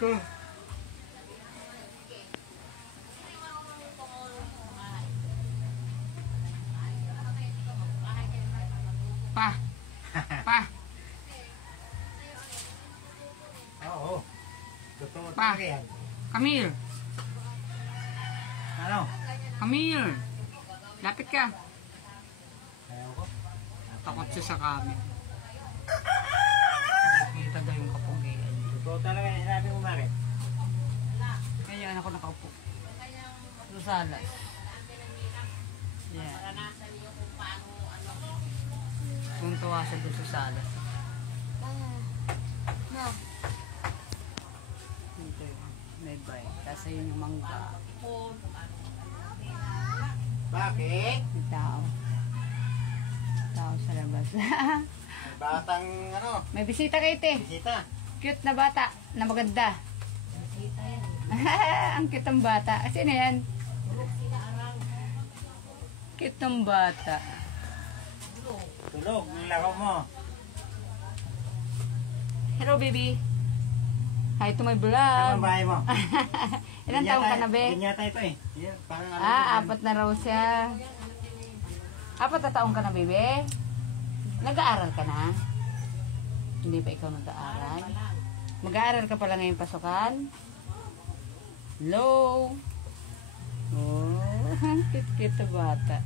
ko. Pa. Pa. Oo. Totoo Pa. talaga yan. Camille. Ano? Camille. Lapit ka. Ayaw ko. Takot siya sa kami. Nakikita daw yung kapugian. Totoo talaga yan. Sinabi mo, Mari. Kaya anak ko nakaupo. Rosalas. Yan. Tuntua siya doon sa salas. No. Ito yun. May bay. Tapos yun yung mangga. Bakit? May tao. Tao sa labas. May batang ano? May bisita kayo, te. Bisita. Cute na bata. Na maganda. Bisita yan. Ang cute ng bata. Sino yan? Cute ng bata. Tulog. Ang laro mo. Hello, baby. Hi to my Saan vlog. ang bahay mo? Ilang taong ka na, be? Ganyan yata ito eh. Yan, parang ano. Apat na raw siya. 4 na taong ka na, baby? Nag-aaral ka na? Hindi pa ikaw nag-aaral? Mag-aaral ka pala ngayong pasukan? Hello? Oh, cute-cute na bata.